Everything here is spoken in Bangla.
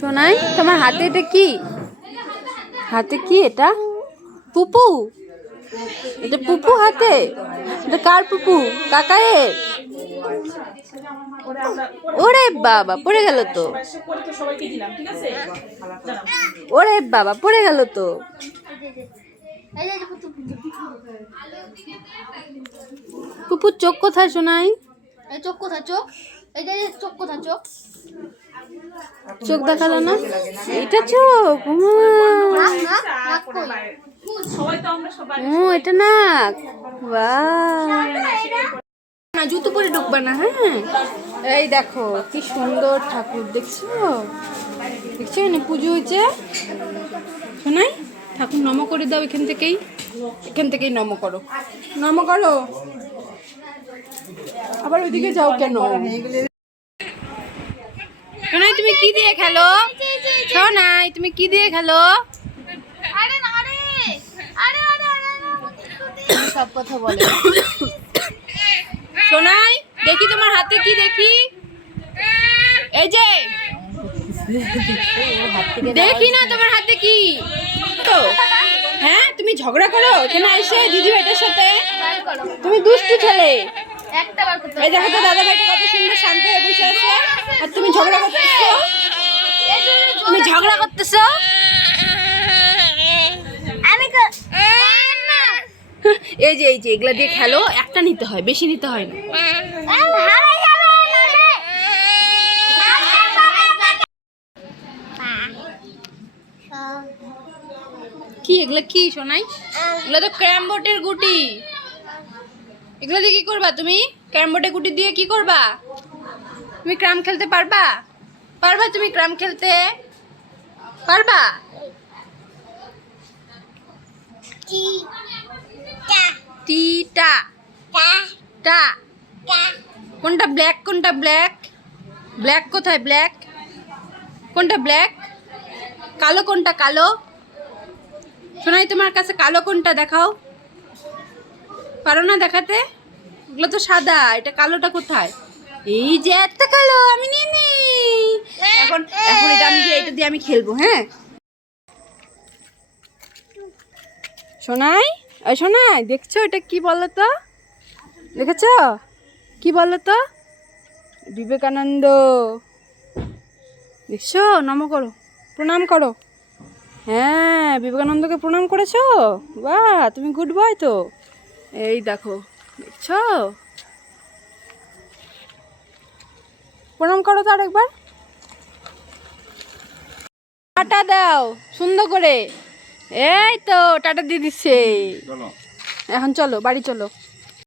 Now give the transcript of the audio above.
সোনাই তোমার হাতে এটা কি? হাতে কি এটা? পুপু? এটা পুপু হাতে? এটা কার পুপু? কাকায়ের? ওরে বাবা পড়ে গেল তো। ওরে বাবা পড়ে গেল তো। পুপুর চোখ কোথায় সোনাই? চোখ কোথায়? চোখ এই যে চোখ কোথায়? চোখ চোখ দেখালো না? এটা চোখ? ও এটা নাক। না জুতো পরে ঢুকবা না। হ্যাঁ এই দেখো কি সুন্দর ঠাকুর দেখছো? দেখছো না পুজো হয়েছে? শোনাই ঠাকুর নম করে দাও এখান থেকেই নম করো। নম করো। আবার ওইদিকে যাও কেন? সোনাই তুমি কি দিয়ে খেলো? সোনাই তুমি কি দিয়ে খেলো? সব কথা বলে। সোনাই দেখি তোমার হাতে কি দেখি? এই যে দেখি না তোমার হাতে কি তো? হ্যাঁ তুমি ঝগড়া করো এখানে এসে দিদি ভাইটার সাথে? তুমি দুষ্টু ছেলে। এই দেখো তো দাদা ভাইটা কত সুন্দর শান্ত হয়ে বসে আছে আর তুমি ঝগড়া করতেছো। তুমি ঝগড়া করতেছো। এই যে এগুলা দিয়ে খেলো। একটা নিতে হয়, বেশি নিতে হয় না। কি এগুলা কি সোনাই? এগুলো তো ক্যারাম বোর্ডের গুটি। এগুলো দিয়ে কি করবা তুমি? ক্যারাম বোর্ডের গুটি দিয়ে কি করবা? তুমি ক্যারাম খেলতে পারবা? পারবা তুমি ক্যারাম খেলতে? পারবা? টিটা টা কোনটা ব্ল্যাক? কোনটা ব্ল্যাক? ব্ল্যাক কোথায়? ব্ল্যাক কোনটা? ব্ল্যাক কালো কোনটা? কালো শোনাই তোমার কাছে কালো কোনটা দেখাও। পারো না দেখাতে? ওগুলো তো সাদা, এটা কালোটা কোথায়? এই যে একটা কালো আমি নিয়ে নিই। এখন এটা দিয়ে আমি খেলবো। হ্যাঁ সোনাই সোনাই দেখছো এটা কি বলো তো? দেখেছ কি বলো তো? বিবেকানন্দ। দেখছো? নম করো, প্রণাম করো। হ্যাঁ বিবেকানন্দকে প্রণাম করেছো। বাহ তুমি গুড বয় তো। এই দেখো দেখছো? প্রণাম করো তো আরেকবার। টাটা দাও সুন্দর করে। এই তো টাটা দিয়ে দিচ্ছে। এখন চলো বাড়ি চলো।